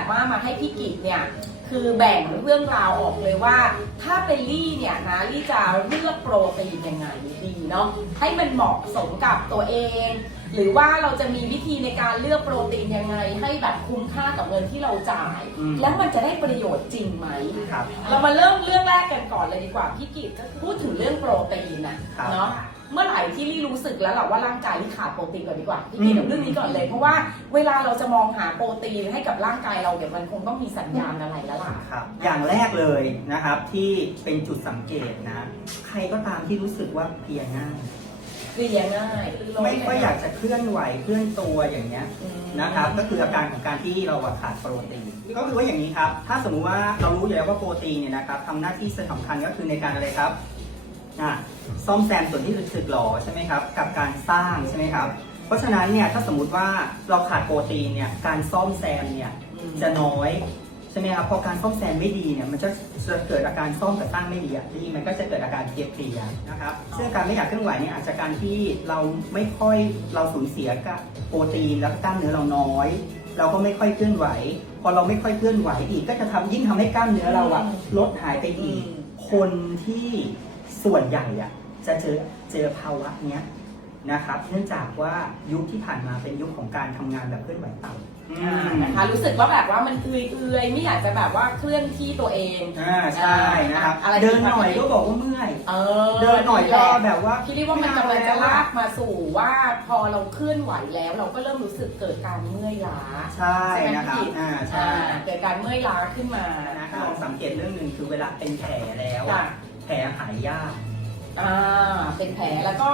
แบบว่ามาให้พี่กิจเนี่ยคือแบ่งเรื่องราวออกเลยว่า ถ้าเป็นลี่เนี่ยนะลี่จะเลือกโปรตีนยังไงดีเนาะให้มันเหมาะสมกับตัวเอง หรือว่าเราจะมีวิธีในการเลือกโปรตีนยังไง ให้แบบคุ้มค่ากับเงินที่เราจ่ายอืมแล้วมันจะได้ประโยชน์จริงไหมครับเรามาเริ่มเรื่องแรกกันก่อนเลยดีกว่าพี่กิจก็คือพูดถึงเรื่องโปรตีนนะครับเนาะ เมื่อไหร่ที่ลี่รู้สึกแล้วแหละว่าร่างกายลี่ขาดโปรตีนก่อนดีกว่าพี่กิจอืมเอาเรื่องนี้ก่อนเลย เพราะว่าเวลาเราจะมองหาโปรตีนให้กับร่างกายเราเดี๋ยวมันคงต้องมีสัญญาณอะไรแล้วล่ะ ครับอย่างแรกเลยนะครับที่เป็นจุดสังเกตนะ ใครก็ตามที่รู้สึกว่าเพลียง่ายเรียง่ายไม่ค่อยอยากจะเคลื่อนไหวเคลื่อนตัวอย่างเงี้ยอืมนะครับ ก็คืออาการของการที่เราอะขาดโปรตีนก็คือว่าอย่างนี้ครับ ถ้าสมมุติว่าเรารู้อยู่แล้วว่าโปรตีนเนี่ยนะครับทำหน้าที่สำคัญก็คือในการอะไรครับ อะซ่อมแซมส่วนที่สึกหรอใช่ไหมครับ กับการสร้างใช่ไหมครับ เพราะฉะนั้นเนี่ยถ้าสมมุติว่าเราขาดโปรตีนเนี่ยการซ่อมแซมเนี่ยอืมจะน้อยใช่ไหมครับพอการซ่อมแซมไม่ดีเนี่ยมันจะจะเกิดอาการซ่อมกับสร้างไม่ดีอะที่มันก็จะเกิดอาการเพลียๆนะครับซึ่งอาการไม่อยากเคลื่อนไหวเนี่ยอาจจะการที่เราไม่ค่อยเราสูญเสียกับโปรตีนแล้วก็กล้ามเนื้อเราน้อย เราก็ไม่ค่อยเคลื่อนไหว พอเราไม่ค่อยเคลื่อนไหวอีกก็จะทำยิ่งทำให้กล้ามเนื้อเราอะลดหายไปอีก คนที่ ส่วนใหญ่อะจะเจอเจอภาวะเนี้ยนะครับ เนื่องจากว่ายุคที่ผ่านมาเป็นยุคของการทำงานแบบเคลื่อนไหวต่ำอ่านะคะรู้สึกว่าแบบว่ามันเอื่อยๆไม่อยากจะแบบว่าเคลื่อนที่ตัวเองอ่าใช่นะครับ อะไรเดินหน่อยก็บอกว่าเมื่อย เออเดินหน่อยก็แบบว่าพี่เรียกว่ามันกำลังจะลากมาสู่ว่าพอเราเคลื่อนไหวแล้ว เราก็เริ่มรู้สึกเกิดการเมื่อยล้าใช่ใช่ไหมนะครับพี่อ่าใช่ อ่าเกิดการเมื่อยล้าขึ้นมานะลองสังเกตเรื่องหนึ่งคือเวลาเป็นแผลแล้วค่ะอะแผ ลหายยาก อ่า เป็นแผลแล้วก็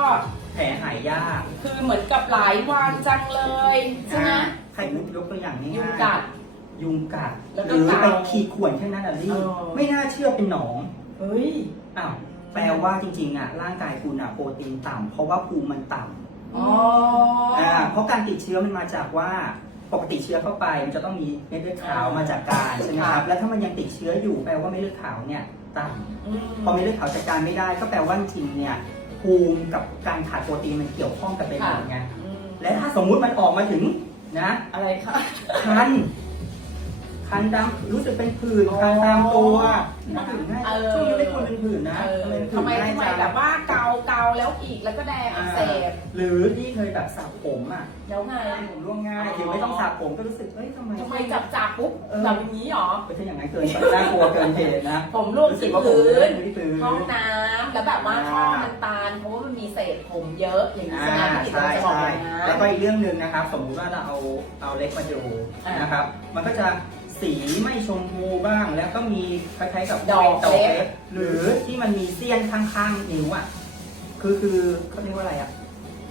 แผลหายยากคือเหมือนกับหลายวันจังเลยใช่ไหมอ่าใครยกตัวอย่างง่ายๆ ยุงกัด ยุงกัดแล้วหก็รือเกาไปขีดข่วนแค่นั้นอะลี่เออ ไม่น่าเชื่อเป็นหนองเฮ้ย อ้าวแปลว่าจริงๆอะร่างกายคุณอะโปรตีนต่ำเพราะว่าภูมิมันต่ำอ๋ออ่าเพราะการติดเชื้อมันมาจากว่าปกติเชื้อเข้าไปมันจะต้องมีเม็ดเลือดขาวมาจากการใช่ไหมครับแล้วถ้ามันยังติดเชื้ออยู่แปลว่าเม็ดเลือดขาวเนี่ย ต่ำอืมพอเม็ดเลือดขาวจัดการไม่ได้ก็แปลว่าจริงๆเนี่ยภูมิกับการขาดโปรตีนมันเกี่ยวข้องกันไปหมดไงอืมและถ้าสมมุติมันออกมาถึงนะ อะไรคะคัน คันดำรู้สึกเป็นผื่นอ๋อคันตามตัวนะผื่นง่ายเออ ช่วงนี้ไม่ควรเป็นผื่นนะเออทำไมเป็นทำผื่นไมง่ายทำไมจังแบบว่าเกาเกาแล้วอีกแล้วก็แดงอักเสบหรือที่เคยแบบสระผมอะแล้วไง ผมร่วงง่ายอ๋อเดี๋ยวไม่ต้องสระผมก็รู้สึกเอ้ยทำไม ทำไมจับจับปุ๊บเออ แบบอย่างนี้หรอเป็นอย่างนั้นเกินไปน่ากลัวเกินเหตุนะผมร่วงรู้สึที่กว่าผมพื้เลื่นนที่พื้น ห้องน้ำแล้วแบบว่าอ่าท่อมันตาลเพราะว่ามันมีเศษผมเยอะอย่างนี้อ่าใช่ไหมที่เราจะบอกใช่ใช่อย่างนั้น แล้วก็อีกเรื่องหนึ่งนะครับ สมมุติว่าเราเอาเอาเล็กมาดูอ่านนะครับ มันก็จะ สีไม่ชมพูบ้าง แล้วก็มีคล้ายๆกับดอกเล็บ หรือที่มันมีเสี้ยนข้างๆนิ้วอะ คือคือเขาเรียกว่าอะไรอะ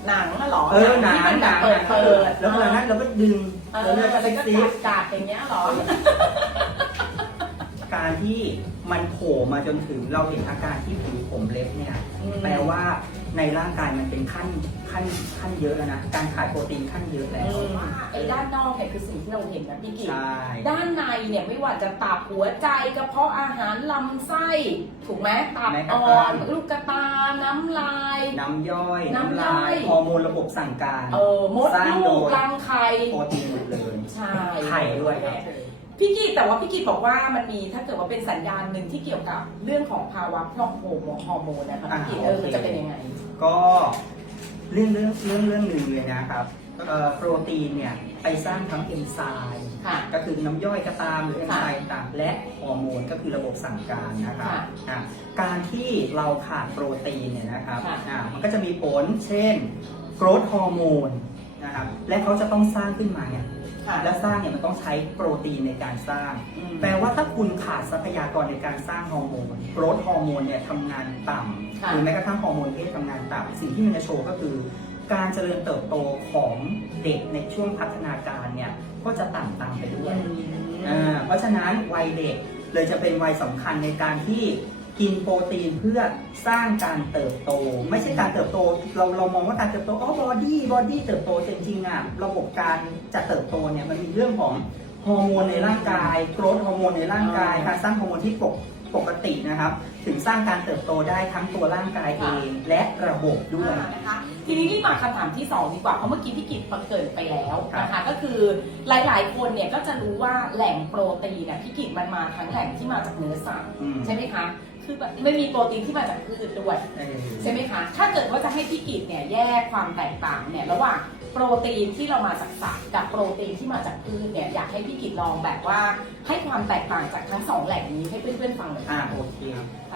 หนังน่ะเหรอเออหนาที่มันหแบนาบเปิดเปิดแล้วเวลานั้นเราก็ดึงเอแล้วอเลือดก็แล้วก็ซีดกัดๆอย่างเงี้ยเหรอ การที่มันโผล่มาจนถึงเราเห็นอาการที่ผิวผมเล็บเนี่ยอืมแปลว่าในร่างกายมันเป็นขั้นขั้นขั้นเยอะแล้วนะ การขาดโปรตีนขั้นเยอะแล้วไอ้ ด้านนอกเนี่ยคือสิ่งที่เราเห็นนะพี่กิตใช่ ด้านในเนี่ยไม่ว่าจะตับหัวใจกระเพาะอาหารลำไส้ถูกไหมตับอ่อนลูกกระตาน้ำลาย น้ำย่อยน้ำน้ำย่ลาอย ยฮอร์โมนระบบสั่งการ เออมดสร้างลูโดกย รังไข่ โปรตีนหมดเลย ใช่ไข่ด้วยครับ พี่กิตแต่ว่าพี่กิตบอกว่ามันมีถ้าเกิดว่าเป็นสัญญาณหนึ่งที่เกี่ยวกับเรื่องของภาวะพร่องโฮอร์โมนฮอร์โมนนะคะพี่กิตเออมันจะเป็นยังไง ก็เรื่องเรื่องเรื่องเรื่องหนึ่งเลยนะครับเอ่อโปรตีนเนี่ย ไปสร้างทั้งเอนไซม์ค่ะก็คือน้ำย่อยก็ตามหรือเอนไซม์ต่างๆและฮอร์โมนก็คือระบบสั่งการนะครับค่ะอะการที่เราขาดโปรตีนเนี่ยนะครับค่ะ อะมันก็จะมีผลเช่นโกรทฮอร์โมนนะครับและเขาจะต้องสร้างขึ้นมาเนี่ยค่ะและสร้างเนี่ยมันต้องใช้โปรตีนในการสร้าง อืม แปลว่าถ้าคุณขาดทรัพยากรในการสร้างฮอร์โมนโกรทฮอร์โมนเนี่ยทำงานต่ำค่ะ หรือแม้กระทั่งฮอร์โมนเพศทำงานต่ำสิ่งที่มันจะโชว์ก็คือ การเจริญเติบโตของเด็กในช่วงพัฒนาการเนี่ยก็จะต่ำตามไปด้วยอ่าเพราะฉะนั้นวัยเด็กเลยจะเป็นวัยสำคัญในการที่กินโปรตีนเพื่อสร้างการเติบโต ไม่ใช่การเติบโต เราเรามองว่าการเติบโตอ๋อบอดี้บอดี้เติบโตแต่จริงๆอะระบบการจะเติบโตเนี่ยมันมีเรื่องของฮอร์โมนในร่างกายโกรทฮอร์โมนในร่างกายอ่าการสร้างฮอร์โมนที่ปกปกตินะครับ ถึงสร้างการเติบโตได้ทั้งตัวร่างกายเองและระบบด้วย อ่านะคะทีนี้รีบมาคำถามที่ 2 ดีกว่าเพราะเมื่อกี้พี่กิตเกริดไปแล้วนะคะก็คือหลาย ๆ คนเนี่ยก็จะรู้ว่าแหล่งโปรตีนเนี่ยพี่กิตมันมาทั้งแหล่งที่มาจากเนื้อสัตว์อืม ใช่ไหมคะ คือแบบไม่มีโปรตีนที่มาจากพืชด้วยเออใช่ไหมคะ ถ้าเกิดว่าจะให้พี่กิตเนี่ยแยกความแตกต่างเนี่ยระหว่างโปรตีนที่เรามาจากสัตว์กับโปรตีนที่มาจากพืชเนี่ยอยากให้พี่กิตลองแบบว่าให้ความแตกต่างจากทั้งสองแหล่งนี้ให้เพื่อนๆฟังหน่อยอ่าค่ะ โอเค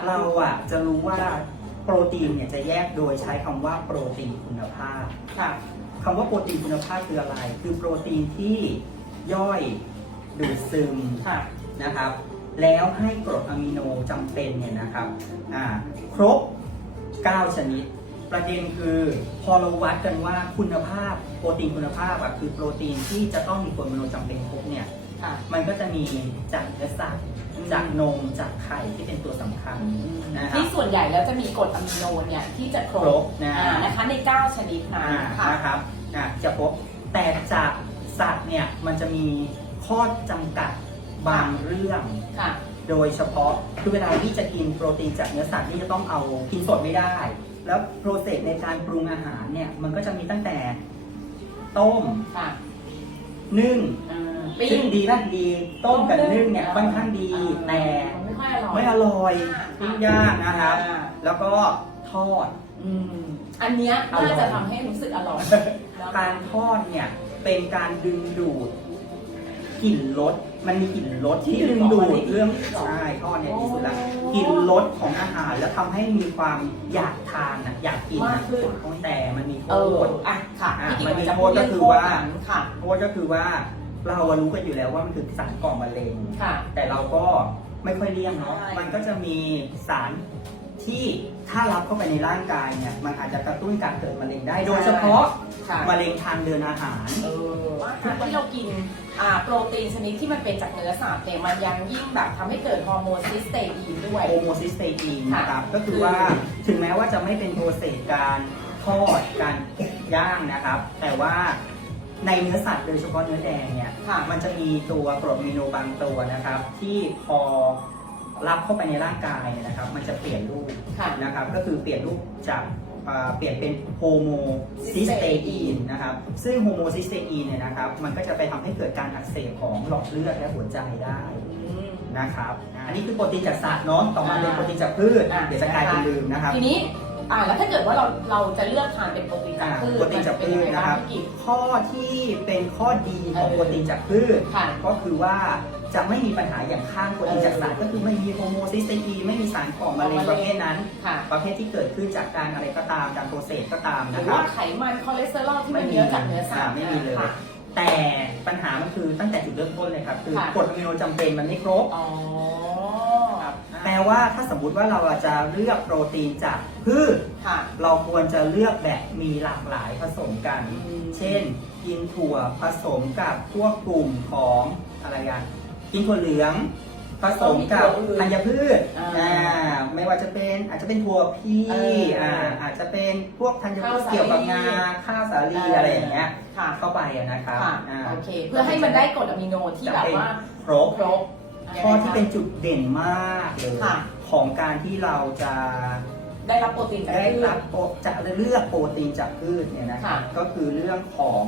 เราอะจะรู้ว่าโปรตีนเนี่ยจะแยกโดยใช้คำว่าโปรตีนคุณภาพ ค่ะ คำว่าโปรตีนคุณภาพคืออะไร คือโปรตีนที่ย่อยดูดซึมค่ะ นะครับ แล้วให้กรดอะมิโนจำเป็นเนี่ยนะครับอ่าครบ 9 ชนิด ประเด็นคือพอเราวัดกันว่าคุณภาพโปรตีนคุณภาพอะคือโปรตีนที่จะต้องมีกรดอะมิโนจำเป็นครบเนี่ยค่ะมันก็จะมีจากเนื้อสัตว์จากนมจากไข่ที่เป็นตัวสำคัญนะครับที่ส่วนใหญ่แล้วจะมีกรดอะมิโนเนี่ยที่จะครครบบนะอ่านะคะใน 9 ชนิดนั้นอ่าค่ะนะครับอะจะพบแต่จากสัตว์เนี่ยมันจะมีข้อจำกัด บางเรื่องค่ะ โดยเฉพาะคือเวลาที่จะกินโปรตีนจากเนื้อสัตว์นี่จะต้องเอากินสดไม่ได้ แล้วโปรเซสในการปรุงอาหารเนี่ยมันก็จะมีตั้งแต่ต้มค่ะนึ่งอ่าซึ่งดีนะดีต้มกับนึ่งเนี่ยค่อนข้างดีแต่ไม่ค่อยอร่อยไม่อร่อยปิ้งย่างนะครับ อ่าแล้วก็ทอด อืมอันเนี้ยอร่อยน่าจะทำให้รู้สึกอร่อยการทอดเนี่ยเป็นการดึงดูดกลิ่นรส มันมีกลิ่นรสที่ดึงดูดเรื่องใช่ทอดเนี่ยที่สุดละกลิ่นรสของอาหารแล้วทำให้มีความอยากทานนะอยากกินมานะกขึ้น แต่มันมีโทเออษอะค่ะอะพี่กิ๊กมันมีจะโทพูดษก็เรื่องคือโทษว่านั้นค่ะ โทษก็คือว่าเราอะรู้กันอยู่แล้วว่ามันคือสารก่อมะเร็ง ค่ะ แต่เราก็ไม่ค่อยเลี่ยงเนาะ ใช่ มันก็จะมีสารที่ ถ้ารับเข้าไปในร่างกายเนี่ยมันอาจจะกระตุ้นการเกิดมะเร็งได้ โดยเฉพาะค่ะ มะเร็งทางเดินอาหาร เออว่าการที่เรากินอ่าโปรตีนชนิดที่มันเป็นจากเนื้อสัตว์เนี่ยมันยังยิ่งแบบทำให้เกิดฮอร์โมนซิสเตอีนด้วยโฮโมซิสเตอีนค่ะนะครับ ก็คือว่าถึงแม้ว่าจะไม่เป็นโปรเซสการทอดการย่างนะครับ แต่ว่าในเนื้อสัตว์โดยเฉพาะเนื้อแดงเนี่ย ค่ะ มันจะมีตัวกรดอะมิโนบางตัวนะครับ ที่พอ รับเข้าไปในร่างกายเนี่ยนะครับ มันจะเปลี่ยนรูปค่ะ นะครับ ก็คือเปลี่ยนรูปจากอ่าเปลี่ยนเป็นโฮโมซิสเตอีนนะครับ ซึ่งโฮโมซิสเตอีนเนี่ยนะครับ มันก็จะไปทำให้เกิดการอักเสบของหลอดเลือดและหัวใจได้อืมนะครับ อันนี้คือโปรตีนจากสัตว์เนาะ ต่อมาเป็นอ่าโปรตีนจากพืช อ่า เดี๋ยวจะกลายเป็นลืมนะครับ ทีนี้อ่าแล้วถ้าเกิดว่าเราเราจะเลือกทานเป็นโปรตีนจากพืชโปรตีนจากพืชนะครับ มัจเป็ยังไงางพี่กิ๊กข้อที่เป็นข้อดีของเออ โปรตีนจากพืช ค่ะ ก็คือว่า จะไม่มีปัญหาอย่างข้างโปรตีนจากสัตว์ก็คือไม่มีโฮโมซิสเตอีนไม่มีสารก่อมะเร็งประเภทนั้น ค่ะ ประเภทที่เกิดขึ้นจากการอะไรก็ตามการโปรเซสก็ตามหรืนะอครัว่าบ ไขมันคอเลสเตอรอลที่มันเยอะจากเนื้อสัตว์อ่าไม่มีเลยค่ะแต่ปัญหามันคือตั้งแต่จุดเริ่มต้นเลยครับ คือค่ะ กรดอะมิโนจำเป็นมันไม่ครบ อ๋อแปลว่าถ้าสมมุติว่าเราจะเลือกโปรตีนจากพืช ค่ะ เราควรจะเลือกแบบมีหลากหลายผสมกัน อืม เช่น กินถั่วผสมกับพวกกลุ่มของอะไรกัน กินถั่วเหลือง ผสมกับธัญพืชอ่าอ่าไม่ว่าจะเป็นอาจจะเป็นถั่วพีเอออ่อ่าอาจจะเป็นพวกธัญพืชข้าวสาลีเกี่ยวกับงาข้าวสาลีอะไรอย่างเงี้ยค่ะเข้าไปอะนะครับค่ะอ่าโอเค เพื่อให้มันได้กรดอะมิโนที่แบบว่าครบครบข้อที่เป็นจุดเด่นมากเลยค่ะของการที่เราจะได้รับโปรตีนจากได้พืชรับโปรจะเลือกโปรตีนจากพืชเนี่ยนะครับค่ะก็คือเรื่องของ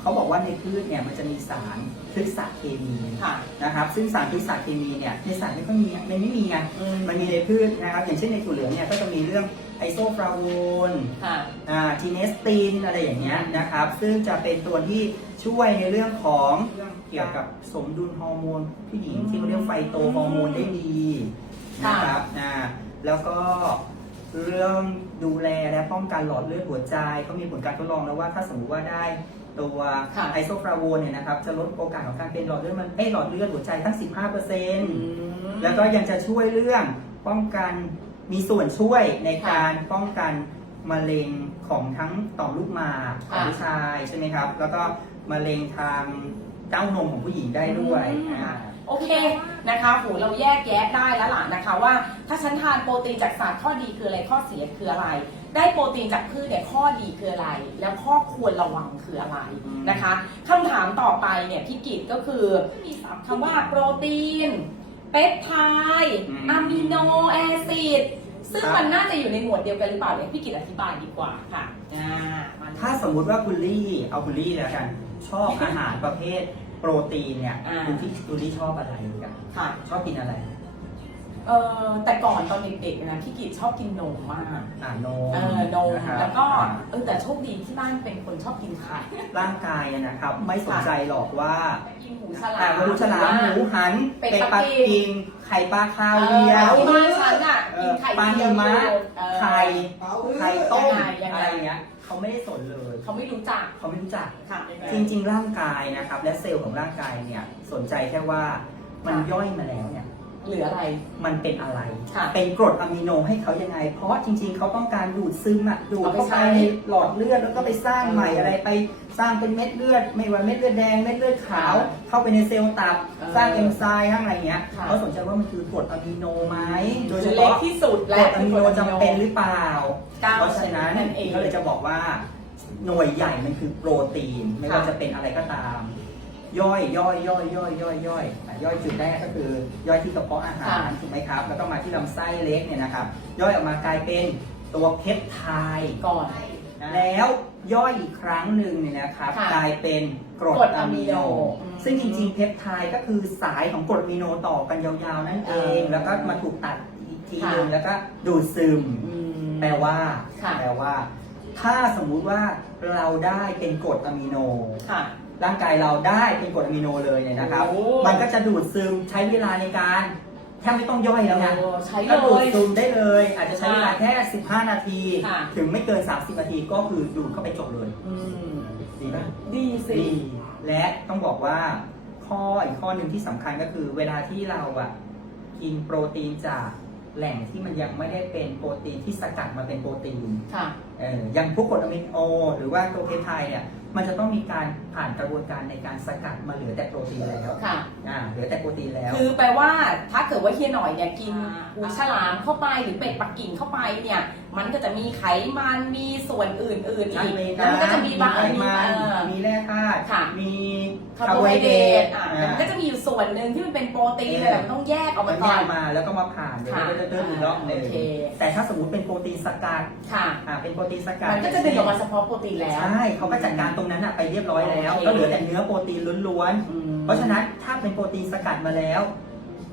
เขาบอกว่าในพืชเนี่ยมันจะมีสาร พฤกษเคมีค่ะนะครับ ซึ่งสารพฤกษเคมีเนี่ยในสัตว์ไม่ค่อยมีมันไม่มีไงอืมมันมีในพืชนะครับ อย่างเช่นในถั่วเหลืองเนี่ยก็จะมีเรื่องไอโซฟลาโวนค่ะ อ่าทีเนสตินอะไรอย่างเงี้ยนะครับ ซึ่งจะเป็นตัวที่ช่วยในเรื่องของเรื่องเกี่ยวกับสมดุลฮอร์โมนผู้หญิงที่เขาเรียกไฟโตฮอร์โมนได้ดีนะครับอ่าแล้วก็เรื่องดูแลและป้องกันหลอดเลือดหัวใจเขามีผลการทดลองแล้วว่าถ้าสมมติว่าได้ ตัวค่ะไอโซฟลาโวนเนี่ยนะครับจะลดโอกาสของการเป็นหลอดเลือดมันเอ้ยหลอดเลือดหัวใจตั้ง 15%แล้วก็ยังจะช่วยเรื่องป้องกันมีส่วนช่วยในการป้องกันมะเร็งของทั้งต่อมลูกหมากของค่ะผู้ชายใช่ไหมครับ แล้วก็มะเร็งทางเต้านมของผู้หญิงได้ด้วยอืมอ่าโอเคนะคะโหเราแยกแยะได้แล้วล่ะนะคะว่า ถ้าฉันทานโปรตีนจากสัตว์ข้อดีคืออะไรข้อเสียคืออะไร ได้โปรตีนจากพืชเนี่ยข้อดีคืออะไร แล้วข้อควรระวังคืออะไรอืมนะคะคำถามต่อไปเนี่ยพี่กิตก็คือมีศัพท์คำว่าโปรตีนเปปไทด์อืมอะมิโนแอซิดซึ่งครับมันน่าจะอยู่ในหมวดเดียวกันหรือเปล่าเนี่ยพี่กิตอธิบายดีกว่าค่ะอ่ามาถ้าสมมุติว่าคุณลี่เอาคุณลี่เลยละกัน ชอบอาหารประเภทโปรตีนเนี่ยอ่าคุณที่คุณลี่ชอบอะไรกันค่ะชอบกินอะไร เออแต่ก่อนตอนเด็กๆนะพี่กิตชอบกินนมมาก อ่านมเออนมนะครับแล้วก็อ่าเออแต่โชคดีที่บ้านเป็นคนชอบกินไข่ร่างกายอะนะครับ ไม่สนใจหรอกว่ากินหมูฉลาอ่ามหมูฉลามหมูหันเป็ดเป็ดปัปักกกิ่งกิ่งไข่ปลาคาเอเวียอร์ที่บ้านฉันอะเอกิอนไข่ปลาเจีหิยวมะเออ ไข่ไข่ต้มยังไงยังไง อะไรเงี้ยเขาไม่ได้สนเลยเขาไม่รู้จักเขาไม่รู้จัก ค่ะ จริงๆ ร่างกายนะครับ และเซลล์ของร่างกายเนี่ยสนใจแค่ว่ามันย่อยมาแล้วเนี่ยเหลืออะไร มันเป็นอะไร ค่ะเป็นกรดอะมิโนให้เขายังไง เพราะจริงๆ เขาต้องการดูดซึมอะดูดเอาไปเข้าใช้ไปในหลอดเลือดแล้วก็ไปสร้างใหม่เออออะไรไปสร้างเป็นเม็ดเลือด ไม่ว่าเม็ดเลือดแดงเม็ดเลือดขาว เข้าไปในเซลล์ตับ เออสร้างเอนไซม์ทั้งอะไรเงี้ยค่ะ เขาสนใจว่ามันคือกรดอะมิโนไหมโดยเฉเล็กพาะที่สุดกและรดอะมิโนจำเป็นหรือเปล่า เก้าเพราะฉะนั้นนั่นเอง ก็เลยจะบอกว่าหน่วยใหญ่มันคือโปรตีน ไม่ว่าค่ะจะเป็นอะไรก็ตาม ย่อยย่อยย่อยย่อยย่อยย่อยอะย่อยจุดแรกก็คือย่อยที่กระเพาะอาหารถูกไหมครับแล้วก็มาที่ลำไส้เล็กเนี่ยนะครับ ย่อยออกมากลายเป็นตัวเพปไทด์ก่อน แล้วย่อยอีกครั้งหนึ่งเนี่ยนะครับค่ะกลายเป็นกรดกรดอะอะมิมิโน โนอืมซึ่งจริงๆเพปไทด์ก็คือสายของกรดอะมิโนต่อกันยาวๆนั่นเองเออแล้วก็มาถูกตัดอีกทีค่ะหนึงแล้วก็ดูดซึม อืม แปลว่าค่ะ แปลว่า ถ้าสมมุติว่าเราได้เป็นกรดอะมิโน ค่ะ ร่างกายเราได้เป็นกรดอะมิโนเลยเนี่ยนะครับ โอ้ มันก็จะดูดซึมใช้เวลาในการแทบไม่ต้องย่อยแล้วไงโอ้ใช้เลก็ดูดย ซึมได้เลย อาจจะใช้เวลาแค่ 15 นาที ค่ะ ถึงไม่เกิน 30 นาทีก็คือดูดเข้าไปจบเลยอืมดีไหมดีสิ ดีและต้องบอกว่าข้ออีกข้อหนึ่งที่สำคัญก็คือ เวลาที่เราอะกินโปรตีนจากแหล่งที่มันยังไม่ได้เป็นโปรตีนที่สกัดมาเป็นโปรตีนค่ะ เอออย่างพวกกรดอะมิโนหรือว่าตัวเพปไทด์เนี่ยมันจะต้องมีการผ่านกระบวนการในการสกัดมาเหลือแต่โปรตีนแล้วค่ะ อ่าเหลือแต่โปรตีนแล้ว คือแปลว่าถ้าเกิดว่าเฮียหน่อยเนี่ยกินอ่าหูฉลามเข้าไปหรือเป็ดปักกิ่งเข้าไปเนี่ย มันก็จะมีไขมันมีส่วนอื่นๆใช่อีกมีแล้วมันก็จะมีบางไขมีมันเอ่อมีแร่ธาตุค่ะมีคาร์โบไฮเดรตอะอ่าแต่มันก็จะมีอยู่ส่วนหนึ่งที่มันเป็นโปรตีนเออแต่มันต้องแยกออกมัมานก่แยอนกมาแล้วก็มาผ่านเดี๋ยวค่ะก็จะเริ่มอีกรอบหนึ่งโอเคแต่ถ้าสมมติเป็นโปรตีนสกัดค่ะอ่าเป็นโปรตีนสกัดมันก็จะดึงออกมาเฉพาะโปรตีนแล้วใช่เขาก็จัดการตรงนั้นอะไปเรียบร้อยแล้วโอเคก็เหลือแต่เนื้อโปรตีนล้วนอืมๆเพราะฉะนั้นถ้าเป็นโปรตีนสกัดมาแล้ว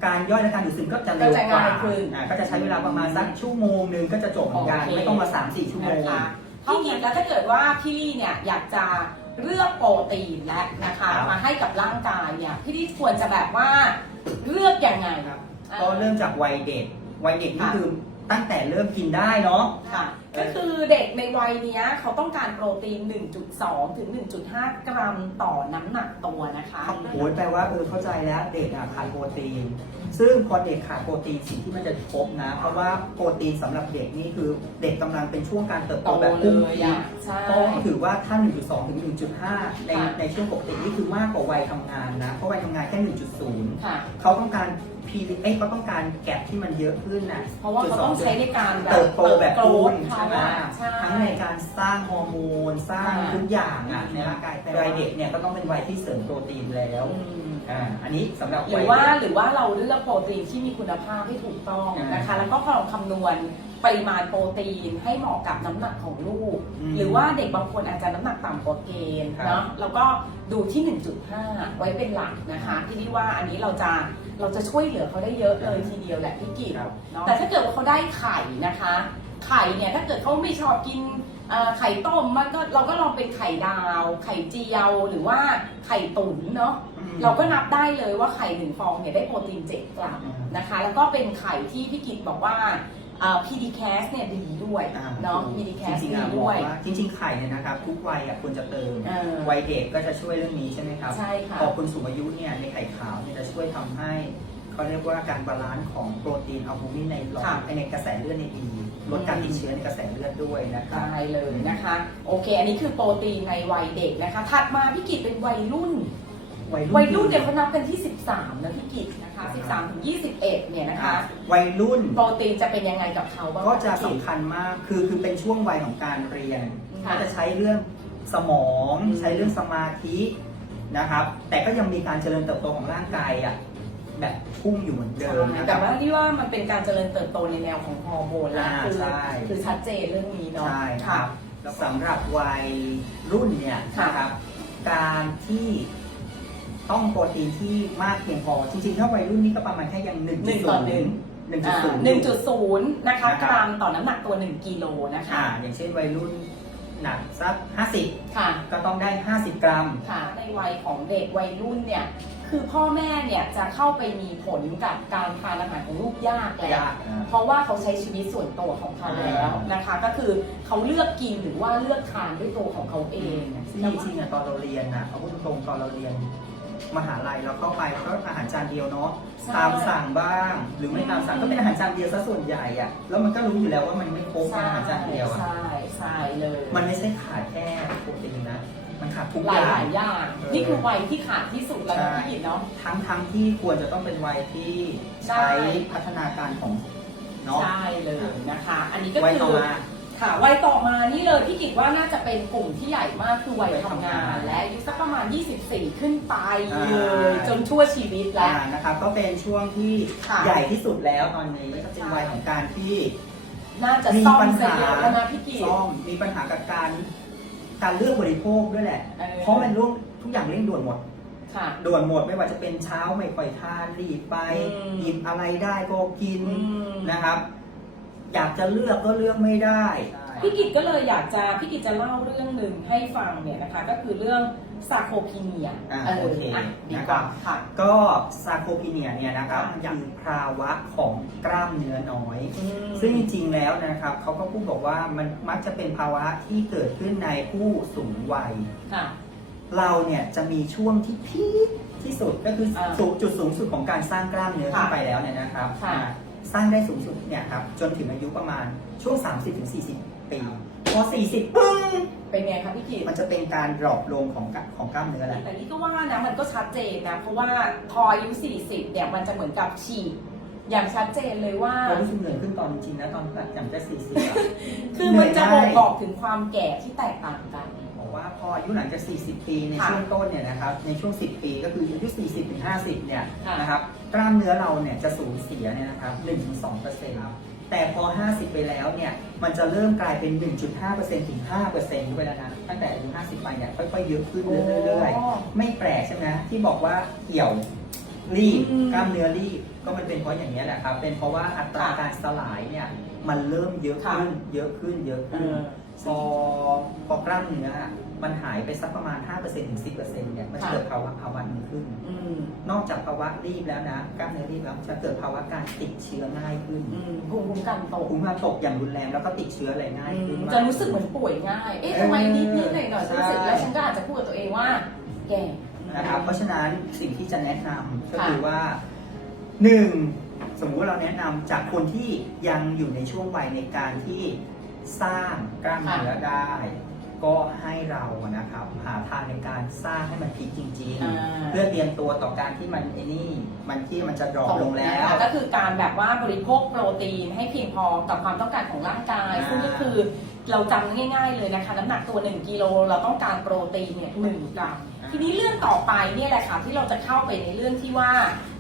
การย่อยและการดูดซึมก็จะเร็วก็จะกว่าง่ายขึ้นอ่าก็จะใช้เวลาประมาณสักชั่วโมงหนึ่งก็จะจบเหมือนกันโอเคไม่ต้องมา3 4ชั่วโมง นะคะพี่กินแล้วถ้าเกิดว่าพี่ลี่เนี่ยอยากจะเลือกโปรตีนและนะคะครับมาให้กับร่างกายเนี่ยพี่ลี่ควรจะแบบว่าเลือกยังไงครับ ก็เริ่มจากวัยเด็กวัยเด็กนี่ค่ะคือ ตั้งแต่เริ่มกินได้เนาะ ค่ะ ก็คือเด็กในวัยเนี้ยเขาต้องการโปรตีน 1.2 ถึง 1.5 กรัมต่อน้ำหนักตัวนะคะโอ้ยแปลว่าเออเข้าใจแล้วเด็กอะขาดโปรตีน ซึ่งพอเด็กขาดโปรตีนสิ่งที่มันจะพบนะ เพราะว่าโปรตีนสำหรับเด็กนี่คือเด็กกำลังเป็นช่วงการเติบโตโตแบบเลพุ่งยพีอะใช่ ต้องถือว่าถ้า 1.2 ถึง 1.5 ในค่ะ ในช่วงปกตินี่คือมากกว่าวัยทำงานนะ เพราะวัยทำงานแค่ 1.0 ค่ะ เขาต้องการ พีเอ้ยเขาต้องการแก็บที่มันเยอะขึ้นนะเพราะว่าเขาต้องใช้ในการแบบเติบโตแบบโตพุ่งเขาใช่ไหมอะใช่ทั้งในการสร้างฮอร์โมนสร้างค่ะทุกอย่างอะในร่างกายแต่วัยเด็กเนี่ยก็ต้องเป็นวัยที่เสริมโปรตีนแล้วอืมอ่าอันนี้สำหรับหรืวัอยว่าเด็กหรือว่าเราเลือกโปรตีนที่มีคุณภาพที่ถูกต้องอ่านนะคะ แล้วก็ลองคำนวณปริมาณโปรตีนให้เหมาะกับน้ำหนักของลูกอืมหรือว่าเด็กบางคนอาจจะน้ำหนักต่ำกว่าเกณฑ์ครับเนาะแล้วก็ดูที่ 1.5 ไว้เป็นหลักนะคะ ที่นี่ว่าอันนี้เราจะ เราจะช่วยเหลือเขาได้เยอะเลยทีเดียวแหละพี่กิตครับเนาะแต่ถ้าเกิดว่าเขาได้ไข่นะคะ ไข่เนี่ยถ้าเกิดเขาไม่ชอบกินเอ่อไข่ต้มมันก็เราก็ลองเป็นไข่ดาว ไข่เจียวหรือว่าไข่ตุ๋นเนาะ อืม เราก็นับได้เลยว่าไข่หนึ่งฟองเนี่ยได้โปรตีน7กรัมอืมนะคะ แล้วก็เป็นไข่ที่พี่กิตบอกว่า อ่า PDCAS เนี่ยดีด้วยอ่เนาะจ PDCAS ริงๆดีอะบด้อวกยว่าจริง ๆ ไข่เนี่ยนะครับทุกวัยอะควรจะเติมเออวัยเด็กก็จะช่วยเรื่องนี้ใช่ไหมครับใช่ค่ะพอคนสูงอายุเนี่ยในไข่ขาวเนี่ยจะช่วยทำให้เขาเรียกว่าการบาลานซ์ของโปรตีนอัลบูมินในหลอดค่ะในกระแสเลือดในดีลดการติดเชื้อในกระแสเลือดด้วยนะครับ ได้เลยนะคะ โอเค อันนี้คือโปรตีนในวัยเด็กนะคะ ถัดมาพี่กิตเป็นวัยรุ่น วัยวัยรุ่รุ่นนเนี่ยเขานับกันที่ 13 นะพี่กิตนะคะ 13ถึง21 เนี่ยนะคะวัยรุ่นโปรตีนจะเป็นยังไงกับเขาบ้างก็จะพี่สำคัญมากคือคือเป็นช่วงวัยของการเรียนค่ะก็จะใช้เรื่องสมองอืมใช้เรื่องสมาธินะครับ แต่ก็ยังมีการเจริญเติบโตของร่างกายอะแบบพุ่งอยู่เหมือนเดิมนะคแต่รับว่าที่ว่ามันเป็นการเจริญเติบโตในแนวของฮอร์โมนแล้วอ่าคือใช่คือชัดเจนเรื่องนี้เนาะใช่ครับแล้วสำหรับวัยรุ่นเนี่ยค่ะนะครับการที่ ต้องโปรตีนที่มากเพียงพอ จริงๆ ถ้าวัยรุ่นนี่ก็ประมาณแค่ยังหนึ่งหนึ่งต่อหนึ่งหนึ่งจุดศูนย์หนึ่งจุดศูนย์นะคะนะครับกรัมต่อน้ำหนักตัวหนึ่งกิโลนะคะอ่าอย่างเช่นวัยรุ่นหนักสัก50ค่ะก็ต้องได้50กรัมค่ะในวัยของเด็กวัยรุ่นเนี่ยคือพ่อแม่เนี่ยจะเข้าไปมีผลกับการทานอาหารของลูกยากแล้วยากนะเพราะว่าเขาใช้ชีวิตส่วนตัวของเขาแล้วนะคะ ก็คือเขาเลือกกินหรือว่าเลือกทานด้วยตัวของเขาเองซึ่งจริงๆอะตอนเราเรียนอะเอาพูดตรงๆตอนเราเรียน มหาลัยเราเข้าไปก็อาหารจานเดียวเนาะใช่ ตามสั่งบ้าง หรือไม่ตามสั่งก็เป็นอาหารจานเดียวซะส่วนใหญ่อะแล้วมันก็รู้อยู่แล้วว่ามันไม่ครบใช่อาหารจานเดียวอะใช่ใช่เลยมันไม่ใช่ขาดแค่โปรตีนนะ มันขาดทุกหอลายย่าหง ลายๆอย่างเออ นี่คือวัยที่ขาดที่สุดแล้วนะใช่พี่กิตเนาะ ทั้งทั้งที่ควรจะต้องเป็นวัยที่ใช่ใช้พัฒนาการของเนาะ ใช่เลยนะคะ อันนี้ก็วัยคืต่ออมา ค่ะวัยต่อมานี่เลยพี่กิตว่าน่าจะเป็นกลุ่มที่ใหญ่มากคือวัยวัยทำงางทำานนและอายุสักประมาณ 24 ขึ้นไปอ่าเลยจนชั่วชีวิตแล้วอ่านะครับก็เป็นช่วงที่ค่ะใหญ่ที่สุดแล้วตอนนี้ก็เป็นวัยของการที่น่าจะมีซ่อมปัญเสร็จหาแล้วนะพี่กิตซ่อมมีปัญหากับการการเลือกบริโภคด้วยแหละออ เพราะมันร่วมทุกอย่างเร่งด่วนหมด ค่ะ ด่วนหมดไม่ว่าจะเป็นเช้าไม่ค่อยทานรีบไปอืมหยิบอะไรได้ก็กินอืมนะครับ อยากจะเลือกก็เลือกไม่ได้ พี่กิตก็เลยอยากจะพี่กิตจะเล่าเรื่องหนึ่งให้ฟังเนี่ยนะคะ ก็คือเรื่องซาโคพีเนียอ่าเออโอเคอะดีนะกครัว่าบค่ะ ก็ซาโคพีเนียเนี่ยนะครับค่ะอย่างภาวะของกล้ามเนื้อน้อยอืมซึ่งจริงๆแล้วนะครับเขาก็พูดบอกว่ามันมักจะเป็นภาวะที่เกิดขึ้นในผู้สูงวัยค่ะเราเนี่ยจะมีช่วงที่พีคที่สุดก็คืออาสูงจุดสูงสุดของการสร้างกล้ามเนื้อค่ะขึ้นไปแล้วเนี่ยนะครับค่ะอ่า สร้างได้สูงสุดเนี่ยครับจนถึงอายุประมาณช่วง 30-40 ปี พอ 40 ปึ้ง เป็นไงคะพี่กิตมันจะเป็นการดรอปลงของกะของกล้ามเนื้อแหละแต่นี่ก็ว่านะมันก็ชัดเจนนะ เพราะว่าพออายุ 40 เนี่ยมันจะเหมือนกับฉีกอย่างชัดเจนเลยว่า เรารู้สึกเหนื่อยขึ้นตอนจริงๆนะตอนแบบอย่างจะ40อะ คือมันจะบ่งบอกถึงความแก่ที่แตกต่างกัน บอกว่าพออายุหลังจาก 40 ปีในค่ะช่วงต้นเนี่ยนะครับ ในช่วง 10 ปีก็คืออายุ 40 ถึง 50 เนี่ยค่ะนะครับ กล้ามเนื้อเราเนี่ยจะสูญเสียเนี่ยนะครับ1-2%ครับแต่พอ 50 ไปแล้วเนี่ย มันจะเริ่มกลายเป็น 1.5%ถึง5%ด้วยแล้วนะ ตั้งแต่อายุ50 ไปเนี่ยค่อยๆเยอะขึ้นเรื่อยๆ ไม่แปลกใช่ไหมที่บอกว่าเหี่ยวรีบอืมกล้ามเนื้อรีบก็มันเป็นเพราะอย่างนี้ยแหละครับ เป็นเพราะว่าอัตราการสลายเนี่ยมันเริ่มเยอะขึ้น เยอะขึ้น เยอะเอขึ้นอพอพอกล้ามเนื้ออะ มันหายไปสักประมาณ 5%ถึง 10%เนี่ยมันจะค่ะเกิดภาวะภาวะหนึงขึ้น อืมนอกจากภาวะรีบแล้วนะกล้ามเนื้อรีบแล้วจะเกิดภาวะการติดเชื้อง่ายขึ้นอืมภูมิคุ้มกันตกภูมิคุ้มกันตกอย่างรุนแรงแล้วก็ติดเชื้ออะไรง่ายขึ้นมากจะรู้สึกเหมือนป่วยง่าย เอ๊ะทำไมนิดนิดหน่อยหน่อยๆใช่รู้สึกแล้วฉันก็อาจจะพูดกับตัวเองว่า แก่นะครับเพราะฉะนั้นสิ่งที่จะแนะนำก็ค่ะคือว่าหนึ่งสมมุติว่าเราแนะนำจากคนที่ยังอยู่ในช่วงวัยในการที่สร้างกล้ามเนื้อได้ ก็ให้เราอะนะครับหาทางในการสร้างให้มันพีคจริง อ่า ๆ เพื่อเตรียมตัวต่อการที่มันไอ้นี่มันที่มันจะดรอปลงแล้วนะคะก็คือการแบบว่าบริโภคโปรตีนให้เพียงพอกับความต้องการของร่างกาย อ่า ซึ่งก็คือเราจำง่าย ๆ เลยนะคะ น้ำหนักตัว 1กิโลเราต้องการโปรตีนเนี่ยหนึ่งกรัม ทีนี้เรื่องต่อไปเนี่ยแหละค่ะที่เราจะเข้าไปในเรื่องที่ว่า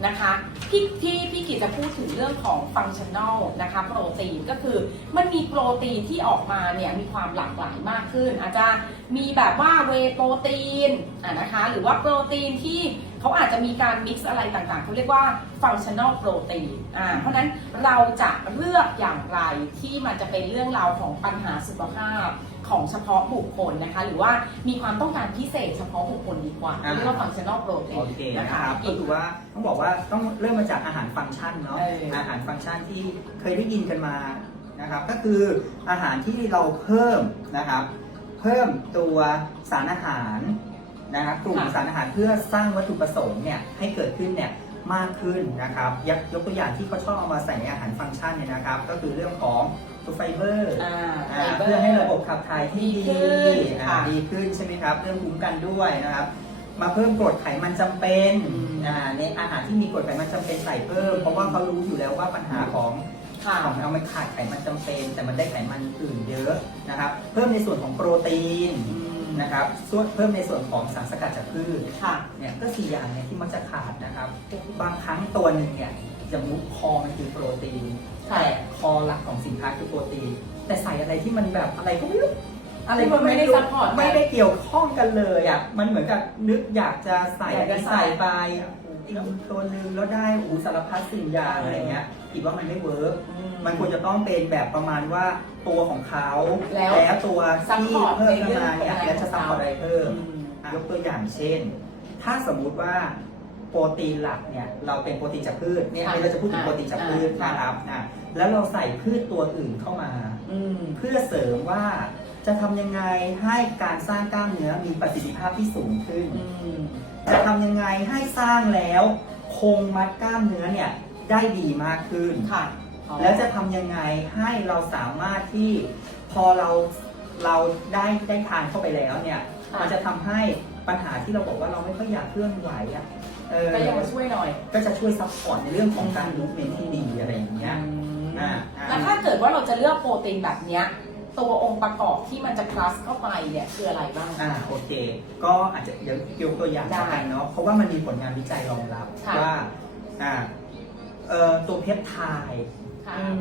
นะคะพี่ที่พี่กิจจะพูดถึงเรื่องของฟังชั่น a ลนะคะโปรตีนก็คือมันมีโปรตีนที่ออกมาเนี่ยมีความหลากหลายมากขึ้น อาจจะมีแบบว่าเวโปรตีนอะนะคะหรือว่าโปรตีนที่เขาอาจจะมีการมิกซ์อะไรต่างๆเขาเรียกว่าฟังชั่น a ลโปรตีนอ่าเพราะนั้นเราจะเลือกอย่างไรที่มันจะเป็นเรื่องราวของปัญหาสุขภาพ ของเฉพาะบุคคลนะคะ หรือว่ามีความต้องการพิเศษเฉพาะบุคคลดีกว่าอ่า เรียกว่าฟังชั่น a ลโปรตีโอนเคนะนะคะครับก็กินคือว่าต้องบอกว่าต้องเริ่มมาจากอาหารฟังก์ชันเนาะเอออ อาหารฟังก์ชันที่เคยได้ยินกันมานะครับ ก็คืออาหารที่เราเพิ่มนะครับ เพิ่มตัวสารอาหารนะครับกลุ่มค่ะ สารอาหารเพื่อสร้างวัตถุประสงค์เนี่ยให้เกิดขึ้นเนี่ยมากขึ้นนะครับยกยกตัวอย่างที่เขาชอบเอามาใส่ในอาหารฟังก์ชันเนี่ยนะครับ ก็คือเรื่องของ ตัวไฟเบอร์อ่าอ่าไฟบเพื่อให้ระบบขับถ่ายที่ดีดีขึ้นอ่าค่ะ ดีขึ้นใช่ไหมครับเรื่องภูมิกันด้วยนะครับ มาเพิ่มกรดไขมันจำเป็นอืม อ่าในอาหารที่มีกรดไขมันจำเป็นใส่เพิ่มเพราะว่าเขารู้อยู่แล้วว่าปัญหาของ ค่ะ ของเรามันขาดไขมันจำเป็นแต่มันได้ไขมันอื่นเยอะนะครับ เพิ่มในส่วนของโปรตีนอืมนะครับส่วนเพิ่มในส่วนของสารสกัดจากพืชค่ะ เนี่ยก็สี่อย่างเนี่ยที่มักจะขาดนะครับ บางครั้งตัวหนึ่งเนี่ยอย่างมุกคอมันคือโปรตีนค่ะ แต่คอหลักของสินค้าคือโปรตีนแต่ใส่อะไรที่มันแบบอะไรก็ไม่รู้อะไรที่มันไม่ได้รู้ support ไม่ได้เกี่ยวข้องกันเลยอะมันเหมือนกับนึกอยากจะใส่อยากจะใส่ใส่ไปอีกตัวหนึงแล้วได้อูสารพัดสิ่งอย่างเออออะไรเงี้ยคิดว่ามันไม่เวิร์กอืมันควรจะต้องเป็นแบบประมาณว่าตัวของเขาแล้วตัวที่ support เพิ่มเข้ามาในเรื่เนี่อยงของแล้วจะซัพพอร์ตอะไรเพิ่มอืมอะยกตัวอย่างเช่น ถ้าสมมุติว่า โปรตีนหลักเนี่ยเราเป็นโปรตีนจากพืชเนี่ยค่ะเราจะพูดถึงโปรตีนจากพืชอ่านะครับอะแล้วเราใส่พืชตัวอื่นเข้ามา อืม เพื่อเสริมว่าจะทำยังไงให้การสร้างกล้ามเนื้อมีประสิทธิภาพที่สูงขึ้น อืม จะทำยังไงให้สร้างแล้วคงมัดกล้ามเนื้อเนี่ยได้ดีมากขึ้น ค่ะแล้วจะทำยังไงให้เราสามารถที่พอเราเราได้ได้ทานเข้าไปแล้วเนี่ย ค่ะ มันจะทำให้ปัญหาที่เราบอกว่าเราไม่ค่อยอยากเคลื่อนไหวอะ เออก็ยังมาช่วยหน่อยก็จะช่วยซัพพอร์ตในเรื่องของการมูฟเมนที่ดีอะไรอย่างเงี้ยอ่าอ่าแล้วถ้าเกิดว่าเราจะเลือกโปรตีนแบบเนี้ยตัวองค์ประกอบที่มันจะคลัสเข้าไปเนี่ยคืออะไรบ้าง อ่าโอเค ก็อาจจะเดี๋ยวยกตัวอย่างได้แล้วกันเนาะเพราะว่ามันมีผลงานวิจัยรองรับค่ะว่าอ่าเอ่อตัวเพปไทด์ค่ะอืม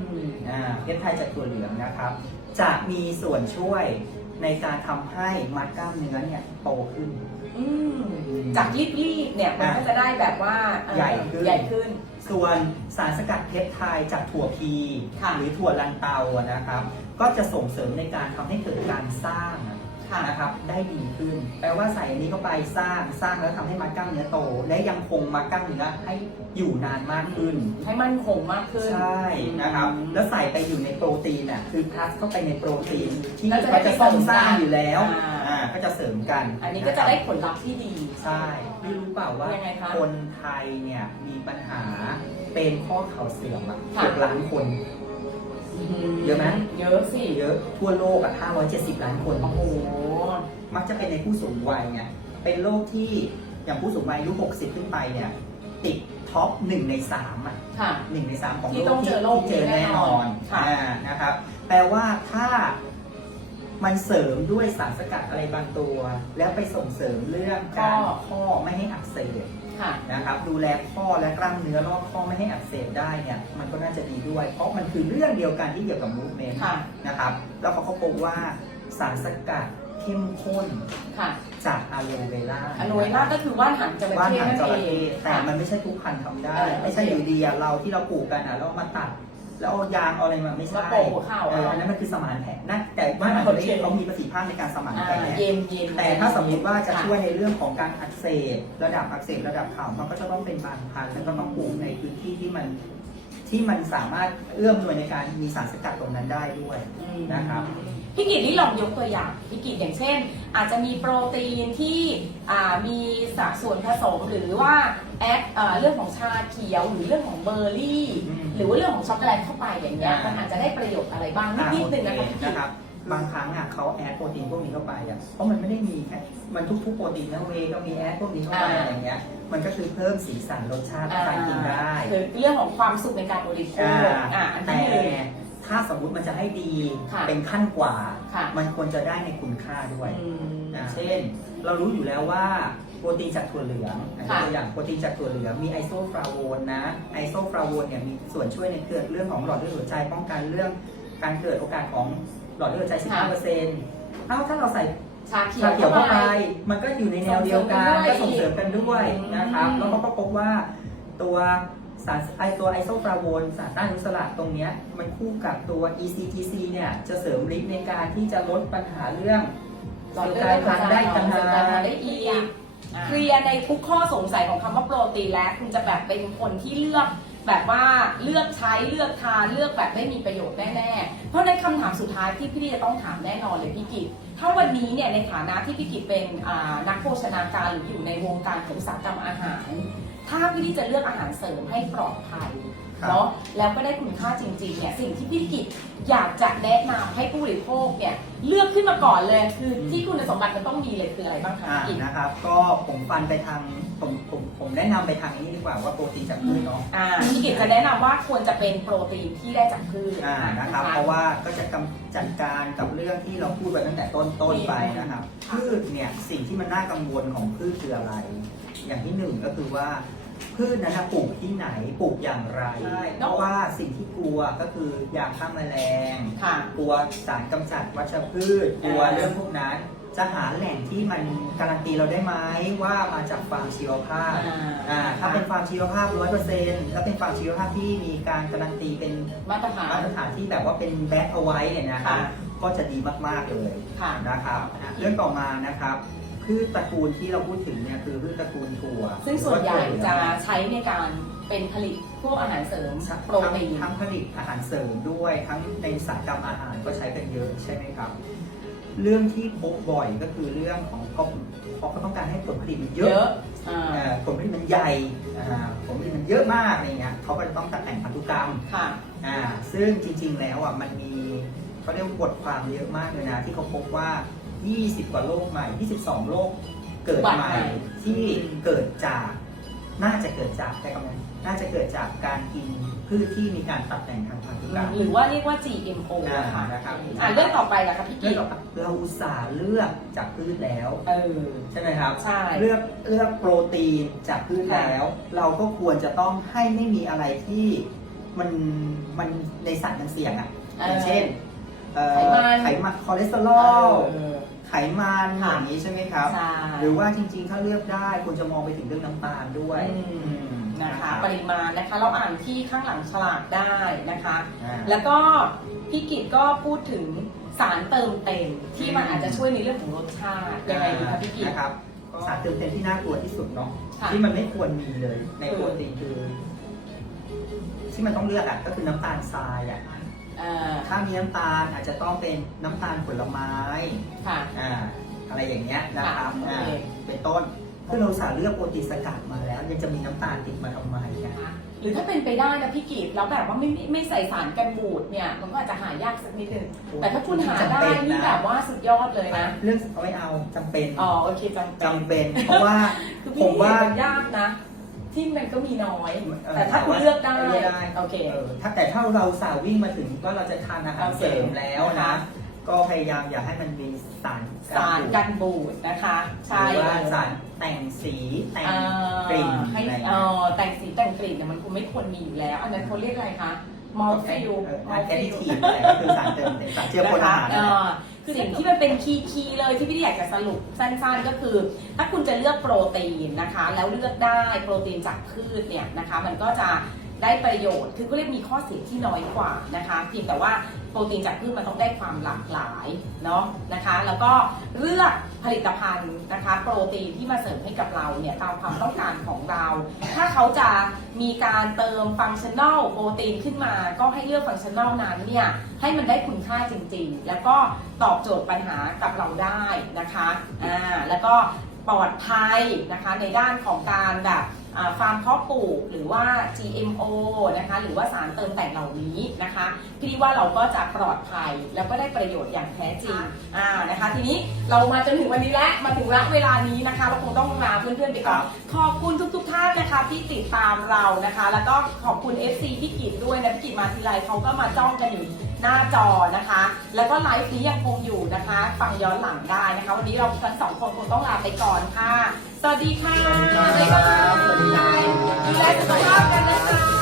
อ่าเพปไทด์จากตัวเหลืองนะครับ จะมีส่วนช่วยในการทำให้มัดกล้ามเนื้อเนี่ยโตขึ้น อืมจากรีบๆเนี่ยมันก็จะได้แบบว่าเอ่อใหญ่ขึ้น ใหญ่ขึ้น ส่วนสารสกัดเพปไทด์จากถั่วพีค่ะ หรือถั่วลันเตาอะนะครับ ก็จะส่งเสริมในการทำให้เกิดการสร้างอะค่ะ นะครับได้ดีขึ้น แปลว่าใส่อันนี้เข้าไปสร้างสร้างแล้วทำให้มัดกล้ามเนื้อโต และยังคงมัดกล้ามเนื้อให้อยู่นานมากขึ้น ให้มั่นคงมากขึ้น ใช่นะครับ แล้วใส่ไปอยู่ในโปรตีนอะคือพลัสเข้าไปในโปรตีน ที่แล้วจะได้เขาจะต้องสร้างอยู่แล้วอ่าอ่าก็จะเสริมกัน อันนี้ก็จะได้ผลลัพธ์ที่ดี ใช่ไม่รู้เปล่าว่ายังไงคะคนไทยเนี่ยมีปัญหาเป็นข้อเข่าเสื่อมอะค่ะเกือบล้านคน เยอะไหมเยอะสิเยอะทั่วโลกอะ570 ล้านคน โอ้โห มักจะเป็นในผู้สูงวัยไงเป็นโรคที่อย่างผู้สูงวัยอายุ 60 ขึ้นไปเนี่ย ติดท็อปหนึ่งในสามอะค่ะ หนึ่งในสามของที่โลต้กองเจอโรคที่เจอนี้แน่แน่นนออนนค่ะอ่านะครับ แปลว่าถ้ามันเสริมด้วยสารสกัดอะไรบางตัว แล้วไปส่งเสริมเรื่องการข้อ ข้อไม่ให้อักเสบ ค่ะ นะครับดูแลข้อและกล้ามเนื้อรอบข้อไม่ให้อักเสบได้เนี่ยมันก็น่าจะดีด้วย เพราะมันคือเรื่องเดียวกันที่เกี่ยวกับมูฟเมนต์ค่ะ นะครับ แล้วเขาก็พบว่าสารสกัดเข้มข้นค่ะจากอะโลเวล่าอะโลเวล่าก็คือว่านหางจระว่านเข้หางนั่นจระเอเข้งแต่มันไม่ใช่ทุกพันธุ์ทำได้ เออไม่ใช่โอเค อยู่ดีอะเราที่เราปลูกกันอะเรามาตัด แล้วเอายางเอาอะไรมาไม่ใช่มาโปะหัวเข่าเออเอาอันนั้นมันคือสมานแผลนะแต่ว่านหางจระเข้เขามีประสิทธิภาพในการสมานอ่าแผลเย็นเย็นแต่ถ้าสมมติว่าจะค่ช่วยในเรื่องของการอักเสบระดับอักเสบระดับเข่ามันก็จะต้องเป็นบางพันธุ์แล้วก็ต้องปลูกในพื้นที่ที่มันที่มันสามารถเอื้อมหน่วยในการมีสารสกัดตรงนั้นได้ด้วยอืม นะครับ พี่กิตนี่ลองยกตัวอย่างพี่กิตอย่างเช่น อาจจะมีโปรตีนที่อ่ามีสัดส่วนผสมหรือว่าแอดอ่าเรื่องของชาเขียวหรือเรื่องของเบอร์รี่อืมหรือว่าเรื่องของช็อกโกแลตเข้าไปอย่างเงี้ยอ่ามัมันอาจจะได้ประโยชน์อะไรบ้างนิดๆนึงนะคะพี่กิตนะครับบางครั้งอะเขาแอดโปรตีนพวกนี้เข้าไปอะเพราะมันไม่ได้มีแค่มันทุกๆโปรตีนนะเวย์ก็มีแอดพวกนี้เข้าไปอ่าอะไรเงี้ยมันก็คือเพิ่มสีสันรสชาติให้การกินได้คือเรื่องของความสุขในการบริโภอ่าคอ่าอันแต่ที่หนึ่ง ถ้าสมมุติมันจะให้ดีค่ะเป็นขั้นกว่า ค่ะ มันควรจะได้ในคุณค่าด้วย อืมอ่าเช่น เรารู้อยู่แล้วว่าโปรตีนจากถั่วเหลืองอันนี้ค่ะตัวอย่างโปรตีนจากถั่วเหลืองมีไอโซฟลาโวนนะไอโซฟลาโวนเนี่ยมีส่วนช่วยในเกิดเรื่องของหลอดเลือดหัวใจป้องกันเรื่องการเกิดโอกาสของหลอดเลือดหัวใจ15%เอ้าถ้าเราใส่ชาเขียชาวเขียวเข้าเข้าไป ไปมันก็อยู่ในแนวเดียวกันส่ก็งส่งเสเสริริมมกักันนด้ด้ววยยนะครับอืมแล้วเขาก็พบว่าตัว สารไอตัวไอโซฟลาโวนสารต้านอนุมูลอิสระตรงเนี้ยมันคู่กับตัว ECTC เนี่ยจะเสริมฤทธิ์ในการที่จะลดปัญหาเรื่องหลอดเลืกอลาดยพันธุ์ได้หัวใจกันหลอดเลือดนาได้อีกเคลียร์ในทุกข้อสงสัยของคำว่าโปรตีนแล้วคุณจะแบบเป็นคนที่เลือกแบบว่าเลือกใช้เลือกทานเลือกแบบได้มีประโยชน์แน่ๆ เพราะในคำถามสุดท้ายที่พี่จะต้องถามแน่นอนเลยพี่กิต ถ้าวันนี้เนี่ยในฐานะที่พี่กิตเป็นอ่านักโภชนาการหรืออยู่ในวงการของอุตสาหกรรมอาหาร ถ้าพี่ที่จะเลือกอาหารเสริมให้ปลอดภัยครับเนาะแล้วก็ได้คุณค่าจริงๆเนี่ยสิ่งที่พี่กิจอยากจะแนะนำให้ผู้บริโภคเนี่ยเลือกขึ้นมาก่อนเลยคือที่คุณสมบัติมันต้องมีเลยคืออะไรบ้างคะอ่าพี่กิจนะครับ ก็ผมฟันไปทางผมผมผมแนะนำไปทางนี้ดีกว่าว่าโปรตีนจากพืชเนาะอ่าพี่กิจจะแนะนำว่าควรจะเป็นโปรตีนที่ได้จากพืชอ่านะครับ เพราะว่าก็จะกำจัดการกับเรื่องที่เราพูดไปตั้งแต่ต้นต้นๆไปนะครับพืชเนี่ยสิ่งที่มันน่ากังวลของพืชคืออะไร อย่างที่หนึ่งก็คือว่า พืชนั้นนะปลูกที่ไหนปลูกอย่างไร ใช่เพราะว่าสิ่งที่กลัวก็คือยาฆ่าแมลงค่ะกลัวสารกำจัดวัชพืช กลัวอ่า เรื่องพวกนั้น จะหาแหล่งที่มันการันตีเราได้ไหมว่ามาจากฟาร์มชีวภาพ อ่าถ้าเป็นฟาร์มชีวภาพ100%ถ้าเป็นฟาร์มชีวภาพที่มีการการันตีเป็นมาตรฐาน มาตรฐานที่แบบว่าเป็นแบ็คเอาไว้เนี่ยนะครับค่ะก็จะดีมากๆเลยค่ะ นะครับอะเรื่องต่อมานะครับ พืชตระกูลที่เราพูดถึงเนี่ยคือพืชตระกูลถั่วซึ่งส่วนใหญ่รือจะว่าถั่วเหลืองใช้ในการเป็นผลิตพวกอาหารเสริมโปรตีนทั้งทั้งผลิตอาหารเสริมด้วย ทั้งในอุตสาหกรรมอาหารก็ใช้กันเยอะใช่ไหมครับ เรื่องที่พบบ่อยก็คือเรื่องของเขาเขาก็ต้องการให้ผลผลิตมันเยเยอะอะอ่าเอ่อผลผลิตมันใหญ่อ่าผลผลิตมันเยอะมากอะไรเงี้ยเขาก็จะต้องตัดแต่งพันธุกรรมค่ะอ่าซึ่งจริงๆแล้วอะมันมีเขาเรียกว่าบทความเยอะมากเลยนะที่เขาพบว่า 20 กว่าโรคใหม่ 22 โรคเกิดใหม่ใหม่ที่เกิดจาก น่าจะเกิดจากแต่กำลังน่าจะเกิดจากการกินพืชที่มีการตัดแต่งทางพันธุกรรมหรือว่าเรียกว่า GMO อ่าค่ะนะครับอ่าเรื่องต่อไปล่ะคะพี่เรื่กิองตต่อไปเราอุตส่าห์เลือกจากพืชแล้วเออใช่ไหมครับใช่เลือกเลือกโปรตีนจากพืชแล้ว เราก็ควรจะต้องให้ไม่มีอะไรที่มันมันในสัตว์มันเสี่ยงอะเอออย่างเช่นเอ่อไขมันไขมันคอเลสเตอรอลเออ ไขมันค่ะอย่างนี้ใช่ไหมครับ ใช่ หรือว่าจริงๆ ถ้าเลือกได้ควรจะมองไปถึงเรื่องน้ำตาลด้วยอืมอืมนะคะรับปริมาณนะคะ เราอ่านที่ข้างหลังฉลากได้นะคะ อ่า แล้วก็พี่กิตก็พูดถึงสารเติมเต็ม ที่มันอืมอาจจะช่วยในเรื่องของรสชาติยังไงดีคะพี่กิต นะครับสารเติมเต็มที่น่ากลัวที่สุดเนาะค่ะที่มันไม่ควรมีเลยในคือโปรตีนคือ ที่มันต้องเลือกอะก็คือน้ำตาลทรายอะ อ่าถ้ามีน้ำตาลอาจจะต้องเป็นน้ำตาลผลไม้ค่ะ อ่าอะไรอย่างเงี้ยนะครับค่ะอ่าโอเค เป็นต้นคือเราสารเลือกโปรตีนสกัดมาแล้วยังจะมีน้ำตาลติดมาทำไมกันหรือถ้าเป็นไปได้นะพี่กิตแล้วแบบว่าไม่ไม่ไม่ใส่สารกันบูดเนี่ยมันก็อาจจะหายากสักนิดนึงแต่ถ้าคุณหาได้นี่แบบว่าสุดยอดเลยนะเรื่องเอาไม่เอาจำเป็นอ๋อโอเคจำเป็นจำเป็น เพราะว่า คือผพี่มว่ามันยากนะ ที่มันก็มีน้อยเอ่อแต่ถ้าคุณเลือกได้เลือกได้โอเคเออถ้าแต่ถ้าเราสาววิ่งมาถึงว่าเราจะทานอาหารโอเคเสริมแล้วนะนะก็พยายามอย่าให้มันมีสารสารกันบูดนะคะหใช่รือว่าเลยสารแต่งสีแต่งอ่ากลิ่นให้อะไรอย่างเอ่เงี้ยอแต่งสีแต่งกลิ่นเนี่ยมันคงไม่ควรมีอยู่แล้ว อันนั้นเขาเรียกอะไรคะมอลฟิลเออแอดดิทีฟอะไรก็คือสารเติมเต็มสารเจือปนอาหารนั่นแหละ คือสิ่งที่มันเป็นคีย์คีเลยที่พี่อยากจะสรุปสั้นๆก็คือ ถ้าคุณจะเลือกโปรตีนนะคะ แล้วเลือกได้โปรตีนจากพืชเนี่ยนะคะ มันก็จะได้ประโยชน์ คือก็เรียกมีข้อเสียที่น้อยกว่านะคะ เพียงแต่ว่า ปรตีนจากพืชมันต้องได้ความหลากหลายเนาะนะคะ แล้วก็เลือกผลิตภัณฑ์นะคะ โปรตีนที่มาเสริมให้กับเราเนี่ยตามความต้องการของเรา ถ้าเขาจะมีการเติมฟังชั่น a ลโปรตีนขึ้นมา ก็ให้เลือกฟังชั่น a ลนั้นเนี่ยให้มันได้คุณค่าจริงๆ แล้วก็ตอบโจทย์ปัญหากับเราได้นะคะอ่าแล้วก็ปลอดภัยนะคะในด้านของการแบบ ฟาร์มเพาะปลูกหรือว่า GMO นะคะหรือว่าสารเติมแต่งเหล่านี้นะคะพี่ว่าเราก็จะปลอดภัยแล้วก็ได้ประโยชน์อย่างแท้จริงอ่านะคะทีนี้เรามาจนถึงวันนี้แล้วมาถึงละเวลานี้นะคะ เราคงต้องลาเพื่อนๆไปก่อนขอบคุณทุก ๆ ท่านนะคะที่ติดตามเรานะคะ แล้วก็ขอบคุณ FC พี่กิจด้วยนะพี่กิจมาทีไรเขาก็มาจ้องกันอยู่หน้าจอนะคะ แล้วก็ไลฟ์นี้ยังคงอยู่นะคะ ฟังย้อนหลังได้นะคะ วันนี้เราทั้งสองคนคงต้องลาไปก่อนค่ะส สวัสดีค่ะ สวัสดีครับดูแลสุขภาพกันนะคะ